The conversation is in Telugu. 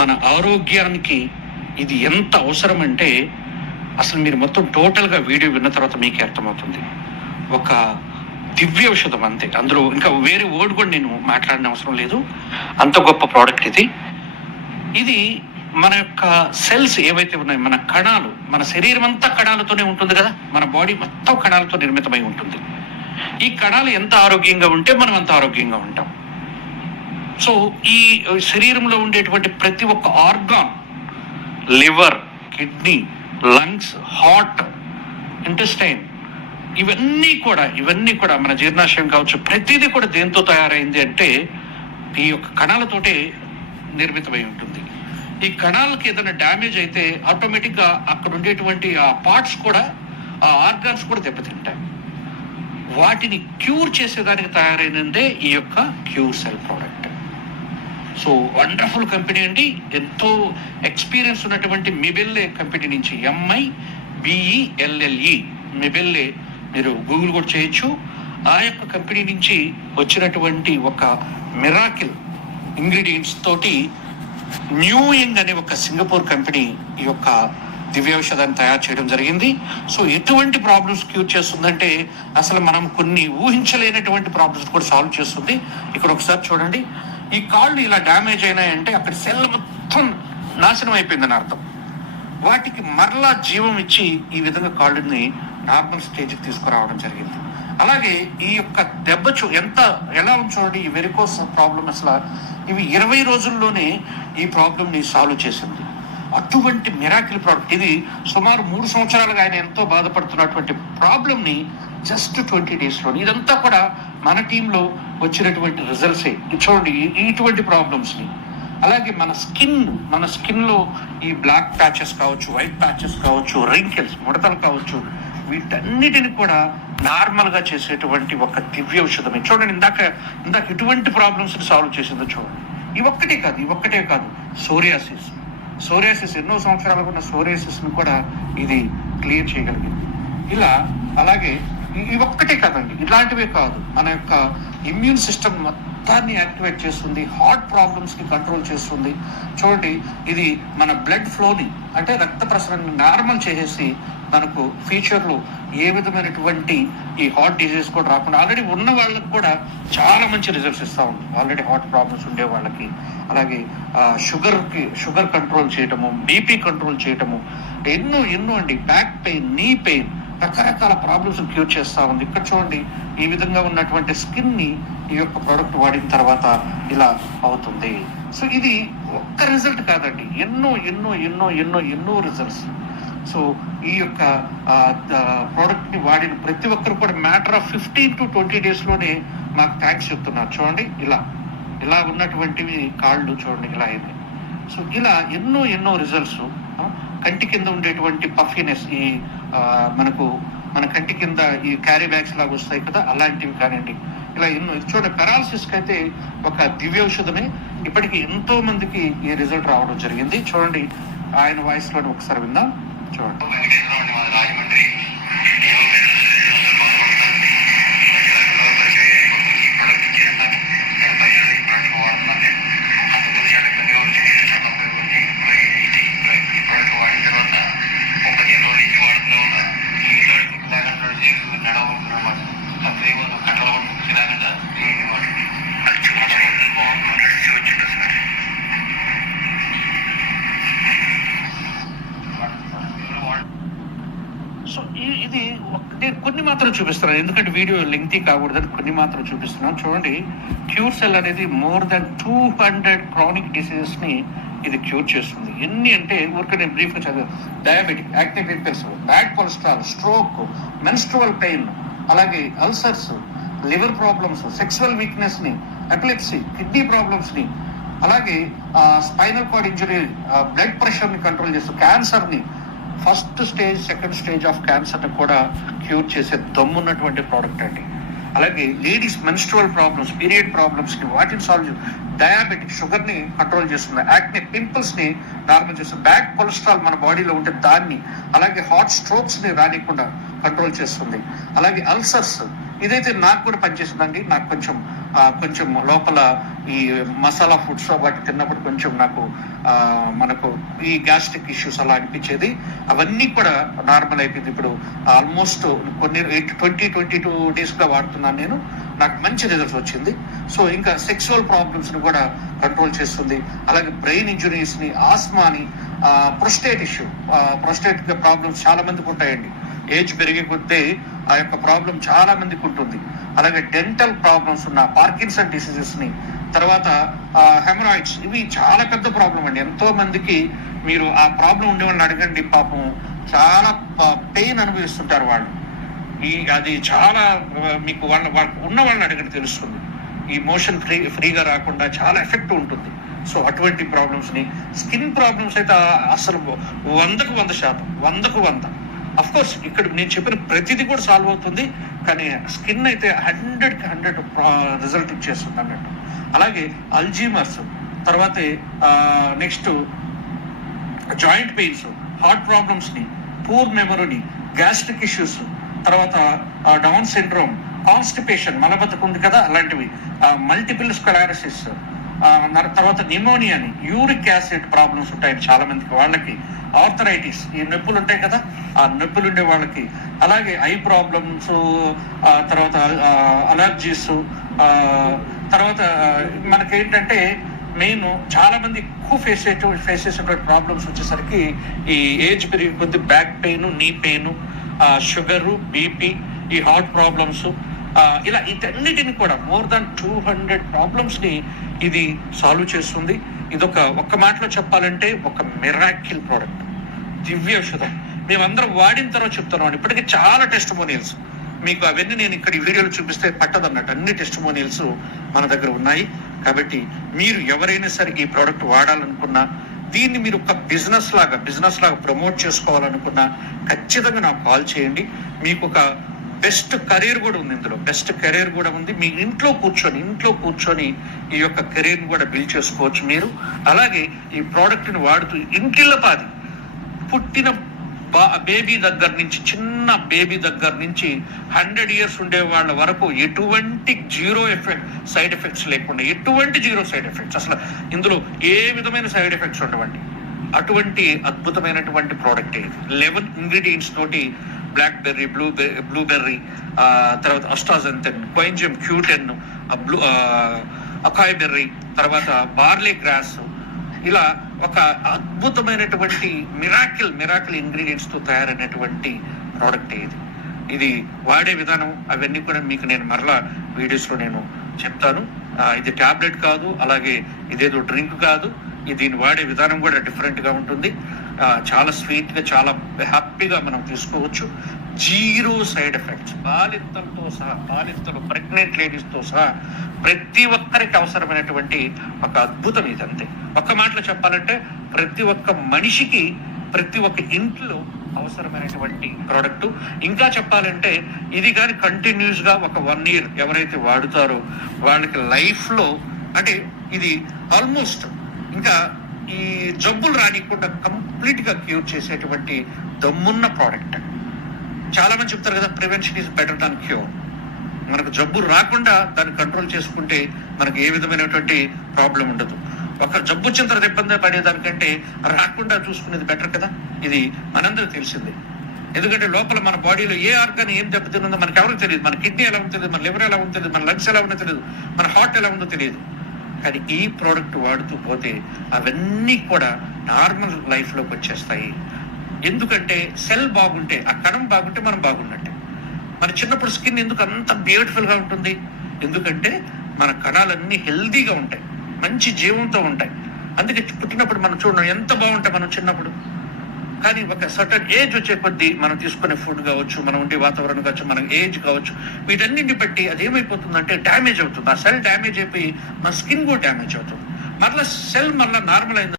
మన ఆరోగ్యానికి ఇది ఎంత అవసరం అంటే అసలు మీరు మొత్తం టోటల్గా వీడియో విన్న తర్వాత మీకే అర్థమవుతుంది. ఒక దివ్య ఔషధం అంతే, అందులో ఇంకా వేరే వర్డ్ కూడా నేను మాట్లాడిన అవసరం లేదు. అంత గొప్ప ప్రోడక్ట్ ఇది. ఇది మన యొక్క సెల్స్ ఏవైతే ఉన్నాయో, మన కణాలు, మన శరీరం అంతా కణాలతోనే ఉంటుంది కదా, మన బాడీ మొత్తం కణాలతో నిర్మితమై ఉంటుంది. ఈ కణాలు ఎంత ఆరోగ్యంగా ఉంటే మనం అంత ఆరోగ్యంగా ఉంటాం. సో ఈ శరీరంలో ఉండేటువంటి ప్రతి ఒక్క organ, liver, kidney, lungs, heart, intestine, ఇవన్నీ కూడా మన జీర్ణాశయం కావచ్చు, ప్రతిదీ కూడా దేంతో తయారైంది అంటే ఈ యొక్క కణాలతోటే నిర్మితమై ఉంటుంది. ఈ కణాలకి ఏదైనా డ్యామేజ్ అయితే ఆటోమేటిక్గా అక్కడ ఉండేటువంటి ఆ పార్ట్స్ కూడా, ఆ ఆర్గాన్స్ కూడా దెబ్బతింటాయి. వాటిని క్యూర్ చేసేదానికి తయారైనదే ఈ యొక్క cure cell product. So wonderful company అండి. ఎంతో ఎక్స్పీరియన్స్ ఉన్నటువంటి మిబెల్లే కంపెనీ నుంచి, MIBELLE మిబెల్లే, మీరు గూగుల్ కూడా చేయొచ్చు. ఆ యొక్క కంపెనీ నుంచి వచ్చినటువంటి ఒక మిరాకిల్ ఇంగ్రీడియంట్స్ తోటి న్యూయింగ్ అనే ఒక సింగపూర్ కంపెనీ ఈ యొక్క దివ్యౌషధాన్ని తయారు చేయడం జరిగింది. సో ఎటువంటి ప్రాబ్లమ్స్ క్యూర్ చేస్తుందంటే అసలు మనం కొన్ని ఊహించలేనటువంటి ప్రాబ్లమ్స్ కూడా సాల్వ్ చేస్తుంది. ఇక్కడ ఒకసారి చూడండి, ఈ కాళ్ళు ఇలా డ్యామేజ్ అయినాయంటే అక్కడ సెల్ మొత్తం నాశనం అయిపోయిందని అర్థం. వాటికి మరలా జీవం ఇచ్చి ఈ విధంగా కాళ్ళని నార్మల్ స్టేజ్కి తీసుకురావడం జరిగింది. అలాగే ఈ యొక్క దెబ్బ ఎలా చూడండి, ఈ వెరికోస్ ప్రాబ్లం అసలు ఇవి 20 రోజుల్లోనే ఈ ప్రాబ్లంని సాల్వ్ చేసింది. అటువంటి మిరాకిల్ ప్రోడక్ట్ ఇది. సుమారు 3 సంవత్సరాలుగా ఆయన ఎంతో బాధపడుతున్నటువంటి ప్రాబ్లంని జస్ట్ 20 డేస్లో, ఇదంతా కూడా మన టీంలో వచ్చినటువంటి రిజల్ట్సే. చూడండి ఇటువంటి ప్రాబ్లమ్స్ని. అలాగే మన స్కిన్లో ఈ బ్లాక్ ప్యాచెస్ కావచ్చు, వైట్ ప్యాచెస్ కావచ్చు, రింకిల్స్, ముడతలు కావచ్చు, వీటన్నిటిని కూడా నార్మల్గా చేసేటువంటి ఒక దివ్య ఔషధమే. చూడండి ఇందాక ఎటువంటి ప్రాబ్లమ్స్ని సాల్వ్ చేసిందో చూడండి. ఇవి ఒక్కటే కాదు, సోరియాసిస్ ఎన్నో సంవత్సరాలకు ఉన్న సోరియాసిస్ని కూడా ఇది క్లియర్ చేయగలిగింది. ఇలా అలాగే ఇవి ఒక్కటే కాదండి, ఇలాంటివే కాదు, మన యొక్క ఇమ్యూన్ సిస్టమ్ మొత్తాన్ని యాక్టివేట్ చేస్తుంది, హార్ట్ ప్రాబ్లమ్స్ని కంట్రోల్ చేస్తుంది. చూడండి ఇది మన బ్లడ్ ఫ్లోని, అంటే రక్త ప్రసరణని నార్మల్ చేసేసి మనకు ఫ్యూచర్లో ఏ విధమైనటువంటి ఈ హార్ట్ డిజీజ్ కూడా రాకుండా ఆల్రెడీ ఉన్న వాళ్ళకి కూడా చాలా మంచి రిజల్ట్స్ ఇస్తూ ఉంది. ఆల్రెడీ హార్ట్ ప్రాబ్లమ్స్ ఉండే వాళ్ళకి, అలాగే షుగర్ కంట్రోల్ చేయటము, బీపీ కంట్రోల్ చేయటము, ఎన్నో అండి, బ్యాక్ పెయిన్, నీ పెయిన్, రకరకాల ప్రాబ్లమ్స్ క్యూర్ చేస్తూ ఉంది. ఇక్కడ చూడండి ఈ విధంగా ఉన్నటువంటి స్కిన్ని ఈ యొక్క ప్రోడక్ట్ వాడిన తర్వాత ఇలా అవుతుంది. సో ఇది ఒక్క రిజల్ట్ కాదండి, ఎన్నో రిజల్ట్స్. సో ఈ యొక్క ప్రోడక్ట్ని వాడిన ప్రతి ఒక్కరు కూడా మ్యాటర్ ఆఫ్ 15 to 20 డేస్లోనే మాకు థ్యాంక్స్ చెప్తున్నారు. చూడండి ఇలా ఉన్నటువంటివి కాళ్ళు చూడండి ఇలా అయింది. సో ఇలా ఎన్నో రిజల్ట్స్. కంటి కింద ఉండేటువంటి పఫీనెస్, ఈ మన కంటి కింద ఈ క్యారీ బ్యాగ్స్ లాగా వస్తాయి కదా, అలాంటివి కానివ్వండి, ఇలా చూడండి. పెరాలసిస్కి అయితే ఒక దివ్య ఔషధమే. ఇప్పటికీ ఎంతో మందికి ఈ రిజల్ట్ రావడం జరిగింది. చూడండి ఆయన వాయిస్ లో ఒకసారి విందాం. చూడండి. సో ఇది నేను కొన్ని మాత్రం చూపిస్తున్నాను, ఎందుకంటే వీడియో లెంగ్తీ కాకూడదని కొన్ని మాత్రం చూపిస్తున్నాను. చూడండి క్యూర్ సెల్ అనేది more than 200 క్రానిక్ డిసీజెస్ని ఇది క్యూర్ చేస్తుంది. ఎన్ని అంటే ఊరికే నేను బ్రీఫ్గా చదివాను. Diabetic, active pimples, bad cholesterol, stroke, menstrual pain, అలాగే అల్సర్స్, లివర్ ప్రాబ్లమ్స్, సెక్సువల్ వీక్నెస్ని, ఎపిలెప్సీ, కిడ్నీ ప్రాబ్లమ్స్ని, అలాగే స్పైనల్ కార్డ్ ఇంజరీ, బ్లడ్ ప్రెషర్ని కంట్రోల్ చేస్తూ, క్యాన్సర్ని, first stage, second stage of క్యాన్సర్ని కూడా క్యూర్ చేసే దమ్మున్నటువంటి ప్రోడక్ట్ అండి. అలాగే లేడీస్ మెన్స్ట్రువల్ ప్రాబ్లమ్స్, పీరియడ్ ప్రాబ్లమ్స్ని వాటిని సాల్వ్ చేస్తుంది. డయాబెటిక్, షుగర్ని కంట్రోల్ చేస్తుంది. యాక్నే, పింపుల్స్ని నార్మల్ చేస్తుంది. బ్యాడ్ కొలెస్ట్రాల్ మన బాడీలో ఉంటే దాన్ని, అలాగే హార్ట్ స్ట్రోక్స్ని రానికుండా కంట్రోల్ చేస్తుంది. అలాగే అల్సర్స్, ఇదైతే నాకు కూడా పనిచేస్తుందండి. నాకు కొంచెం లోపల ఈ మసాలా ఫుడ్స్ వాటి తిన్నప్పుడు కొంచెం నాకు మనకు ఈ గ్యాస్ట్రిక్ ఇష్యూస్ అలా అనిపించేది. అవన్నీ కూడా నార్మల్ అయిపోయింది. ఇప్పుడు ఆల్మోస్ట్ కొన్ని 22 డేస్గా వాడుతున్నాను నేను. నాకు మంచి రిజల్ట్స్ వచ్చింది. సో ఇంకా సెక్సువల్ ప్రాబ్లమ్స్ని కూడా కంట్రోల్ చేస్తుంది. అలాగే బ్రెయిన్ ఇంజురీస్ని, ఆస్మాని, ప్రొస్టేట్ ఇష్యూ, ప్రొస్టేట్ ప్రాబ్లమ్స్ చాలా మందికి ఉంటాయండి. ఏజ్ పెరిగే కొద్దీ ఆ యొక్క ప్రాబ్లం చాలా మందికి ఉంటుంది. అలాగే డెంటల్ ప్రాబ్లమ్స్ ఉన్న, పార్కిన్సన్ డిసీజెస్ని, తర్వాత హెమరాయిడ్స్, ఇవి చాలా పెద్ద ప్రాబ్లం అండి. ఎంతో మందికి మీరు ఆ ప్రాబ్లం ఉండే వాళ్ళని అడగండి, పాపం చాలా పెయిన్ అనుభవిస్తుంటారు వాళ్ళు. అది చాలా మీకు ఉన్న వాళ్ళని అడగండి తెలుస్తుంది. ఈ మోషన్ ఫ్రీగా రాకుండా చాలా ఎఫెక్ట్ ఉంటుంది. సో అటువంటి ప్రాబ్లమ్స్ని, స్కిన్ ప్రాబ్లమ్స్ అయితే అసలు 100కు 100%. అఫ్ కోర్స్ ఇక్కడ నేను చెప్పిన ప్రతిదీ కూడా సాల్వ్ అవుతుంది, కానీ స్కిన్ అయితే 100కి 100 రిజల్ట్ ఇచ్చేస్తుంది అన్నట్టు. అలాగే అల్జీమర్స్, తర్వాత నెక్స్ట్ జాయింట్ పెయిన్స్, హార్ట్ ప్రాబ్లమ్స్ని, పూర్ మెమరీని, గ్యాస్ట్రిక్ ఇష్యూస్, తర్వాత డౌన్ సిండ్రోమ్, కాన్స్టిపేషన్, మలబద్ధకం ఉంది కదా అలాంటివి, మల్టిపుల్ స్క్లెరోసిస్, తర్వాత నిమోనియాని, యూరిక్ యాసిడ్ ప్రాబ్లమ్స్ ఉంటాయి చాలా మందికి, వాళ్ళకి ఆర్థరైటిస్, ఈ నొప్పులు ఉంటాయి కదా, ఆ నొప్పులు ఉండే వాళ్ళకి, అలాగే ఐ ప్రాబ్లమ్స్, తర్వాత అలర్జీస్, తర్వాత మనకేంటంటే మెయిన్ చాలా మంది ఎక్కువ ఫేస్ చేసేటువంటి ప్రాబ్లమ్స్ వచ్చేసరికి ఈ ఏజ్ పెరిగే కొద్ది back pain, knee pain, sugar, BP, ఈ హార్ట్ ప్రాబ్లమ్స్, ఇలా ఇటన్నిటిని కూడా మోర్ దాన్ 200 ప్రాబ్లమ్స్ని ఇది సాల్వ్ చేస్తుంది. ఒక్క మాటలో చెప్పాలంటే ఒక మిరాకిల్ ప్రోడక్ట్, దివ్య ఔషధం. మేమందరం వాడిన తర్వాత చెప్తున్నాం. ఇప్పటికీ చాలా టెస్టిమోనియల్స్ మీకు అవన్నీ నేను ఇక్కడ ఈ వీడియోలో చూపిస్తే పట్టదన్నట్టు అన్ని టెస్టిమోనియల్స్ మన దగ్గర ఉన్నాయి. కాబట్టి మీరు ఎవరైనా సరే ఈ ప్రోడక్ట్ వాడాలనుకున్నా, దీన్ని మీరు ఒక బిజినెస్ లాగా ప్రమోట్ చేసుకోవాలనుకున్నా ఖచ్చితంగా నాకు కాల్ చేయండి. మీకు ఒక బెస్ట్ కెరీర్ కూడా ఉంది, ఇందులో బెస్ట్ కెరీర్ కూడా ఉంది. మీ ఇంట్లో కూర్చొని ఈ యొక్క కెరీర్ని కూడా బిల్డ్ చేసుకోవచ్చు మీరు. అలాగే ఈ ప్రోడక్ట్ని వాడుతూ ఇంటిల్లపాది పుట్టిన బేబీ దగ్గర నుంచి, చిన్న బేబీ దగ్గర నుంచి 100 years ఉండే వాళ్ళ వరకు ఎటువంటి సైడ్ ఎఫెక్ట్స్ లేకుండా, అసలు ఇందులో ఏ విధమైన సైడ్ ఎఫెక్ట్స్ ఉండవండి. అటువంటి అద్భుతమైనటువంటి ప్రోడక్ట్ ఇది. 11 ingredients తోటి బ్లాక్ బెర్రీ, బ్లూబెర్రీ, తర్వాత అస్టాజంతెన్, క్వైంజియం, క్యూటెన్, అకాయ్ బెర్రీ, తర్వాత బార్లీ గ్రాస్, ఇలా ఒక అద్భుతమైనటువంటి మిరాకిల్ ఇంగ్రీడియంట్స్తో తయారైనటువంటి ప్రోడక్ట్ ఇది వాడే విధానం అవన్నీ కూడా మీకు నేను మరలా వీడియోస్లో నేను చెప్తాను. ఇది ట్యాబ్లెట్ కాదు, అలాగే ఇదేదో డ్రింక్ కాదు. దీన్ని వాడే విధానం కూడా డిఫరెంట్గా ఉంటుంది. చాలా స్వీట్గా, చాలా హ్యాపీగా మనం తీసుకోవచ్చు. 0 సైడ్ ఎఫెక్ట్స్. బాలింతలు, ప్రెగ్నెంట్ లేడీస్తో సహా ప్రతి ఒక్కరికి అవసరమైనటువంటి ఒక అద్భుతం ఇదంతే. ఒక్క మాటలో చెప్పాలంటే ప్రతి ఒక్క మనిషికి, ప్రతి ఒక్క ఇంట్లో అవసరమైనటువంటి ప్రోడక్ట్. ఇంకా చెప్పాలంటే ఇది కానీ కంటిన్యూస్గా ఒక 1 year ఎవరైతే వాడుతారో వాళ్ళకి లైఫ్లో, అంటే ఇది ఆల్మోస్ట్ ఇంకా ఈ జబ్బులు రానికుండా కంప్లీట్గా క్యూర్ చేసేటువంటి దమ్మున్న ప్రోడక్ట్. చాలా మంది చెప్తారు కదా, prevention is better than cure. మనకు జబ్బు రాకుండా దాన్ని కంట్రోల్ చేసుకుంటే మనకు ఏ విధమైనటువంటి ప్రాబ్లం ఉండదు. ఒక జబ్బు వచ్చిన తర్వాత ఇబ్బంది పడేదానికంటే రాకుండా చూసుకునేది బెటర్ కదా. ఇది మనందరికీ తెలిసిందే. ఎందుకంటే లోపల మన బాడీలో ఏ ఆర్గాన్ ఏం దెబ్బతిన్నదో మనకి ఎవరికి తెలియదు. మన కిడ్నీ ఎలా ఉందో తెలియదు, మన లివర్ ఎలా ఉందో తెలియదు, మన లంగ్స్ ఎలా ఉందో తెలియదు, మన హార్ట్ ఎలా ఉందో తెలియదు. కానీ ఈ ప్రోడక్ట్ వాడుతూ పోతే అవన్నీ కూడా నార్మల్ లైఫ్లోకి వచ్చేస్తాయి. ఎందుకంటే సెల్ బాగుంటే, ఆ కణం బాగుంటే మనం బాగున్నట్టే. మన చిన్నప్పుడు స్కిన్ ఎందుకు అంత బ్యూటిఫుల్గా ఉంటుంది? ఎందుకంటే మన కణాలన్నీ హెల్దీగా ఉంటాయి, మంచి జీవంతో ఉంటాయి. అందుకే పుట్టినప్పుడు మనం చూడడం ఎంత బాగుంటాయి మనం చిన్నప్పుడు. కానీ ఒక సర్టన్ ఏజ్ వచ్చే కొద్దీ మనం తీసుకునే ఫుడ్ కావచ్చు, మనం ఉండే వాతావరణం కావచ్చు, మన ఏజ్ కావచ్చు, వీటన్నింటిని బట్టి అది ఏమైపోతుందంటే డ్యామేజ్ అవుతుంది. ఆ సెల్ డ్యామేజ్ అయిపోయి మన స్కిన్ కూడా డ్యామేజ్ అవుతుంది. మరలా సెల్ నార్మల్ అయింది